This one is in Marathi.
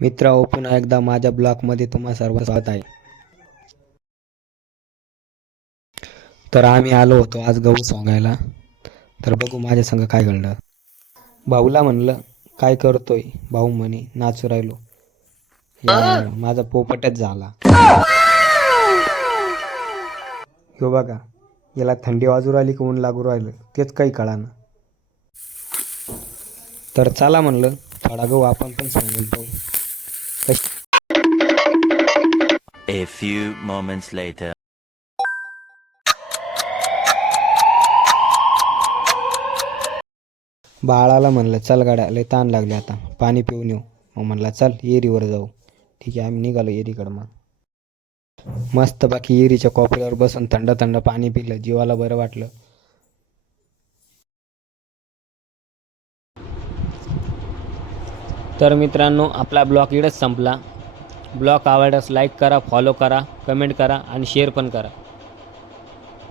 मित्र पुन्हा एकदा माझ्या ब्लॉगमध्ये तुम्हा सर्व स्वागत आहे. तर आम्ही आलो होतो आज गहू सोंगायला. तर बघू माझ्या संग काय घडलं. भाऊला म्हणलं काय करतोय. भाऊ म्हणे नाचू राहिलो. यार माझा पोपटच झाला. ह्यो बघा याला थंडी वाजू राहिली की ऊन लागू राहिलं तेच काही कळाना. तर चला म्हणलं थोडा गहू आपण पण सोंगून पाहू. A few moments later. बाळाला म्हणलं चल गाड्या लय ताण लागले आता पाणी पिऊन येऊ. मग म्हणला चल एरीवर जाऊ. ठीक आहे आम्ही निघालो एरीकडं. मग मस्त बाकी एरीच्या कोपऱ्यावर बसून थंड थंड पाणी पिलं. जीवाला बरं वाटलं. तर मित्रांनो आपला ब्लॉग इकडेच संपला. ब्लॉग आवडल्यास लाईक करा, फॉलो करा, कमेंट करा आणि शेअर पण करा.